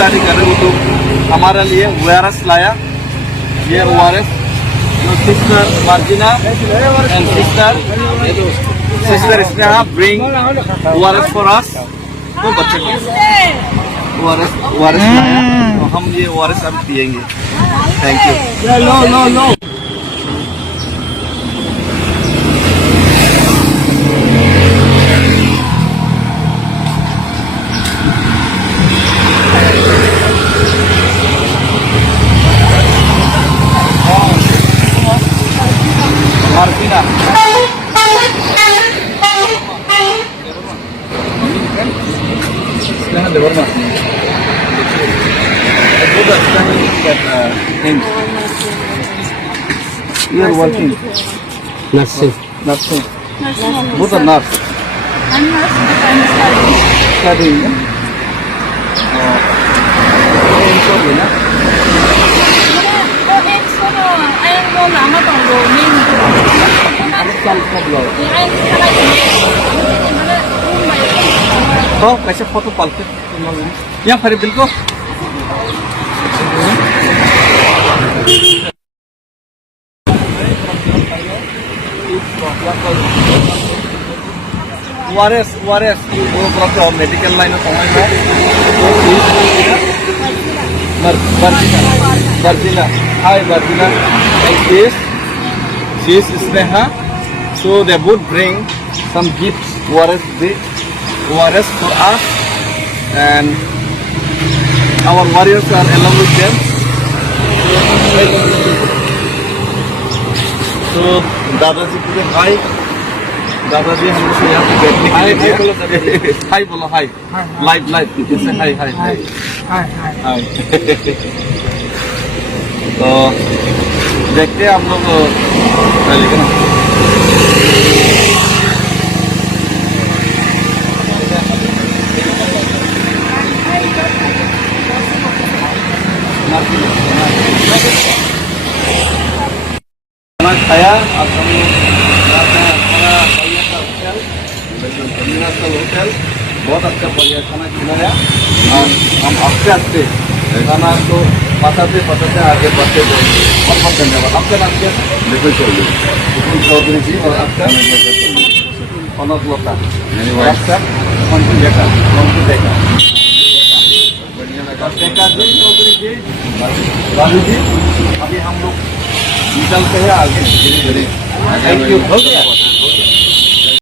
Study कर रहे हो तो हमारे लिए ORS लाया। ये ORS जो sister Marjina and sister Sneha bring ORS for us. तो बच्चे को ORS लाया तो हम ये ORS अब पियेंगे। Thank you. Martina. Sekarang ada warna. Juga sekarang thing. You are working. Nursing. Nursing. Both are nurse. I'm nurse, but I'm studying. Studying. Anh mua lắm mà còn đồ mình anh तो कैसे photo पालते यहाँ फरी bill को ORS वो proper medical line में समझ में Barjina. Hi Barjina. And she is Sneha. So they would bring some gifts, ORS for us, and our warriors are along with them. So दादाजी पूरे hi. दादाजी हम लोग से यहाँ पे बैठने के लिए हाय बोलो हाय लाइव जैसे हाय तो देखते हैं हम लोग पहले ना खाना खाया अब हम होटल बहुत अच्छा बढ़िया खाना खिलाया और हम आस्ते खाना तो बताते आगे बढ़ते बहुत बहुत धन्यवाद। आपका नाम क्या है? विपुल चौधरी जी और आपका अनोलता आपका मंटू देखा जी चौधरी जी बालू जी। अभी हम लोग निकलते हैं आगे धीरे धीरे। Thank you.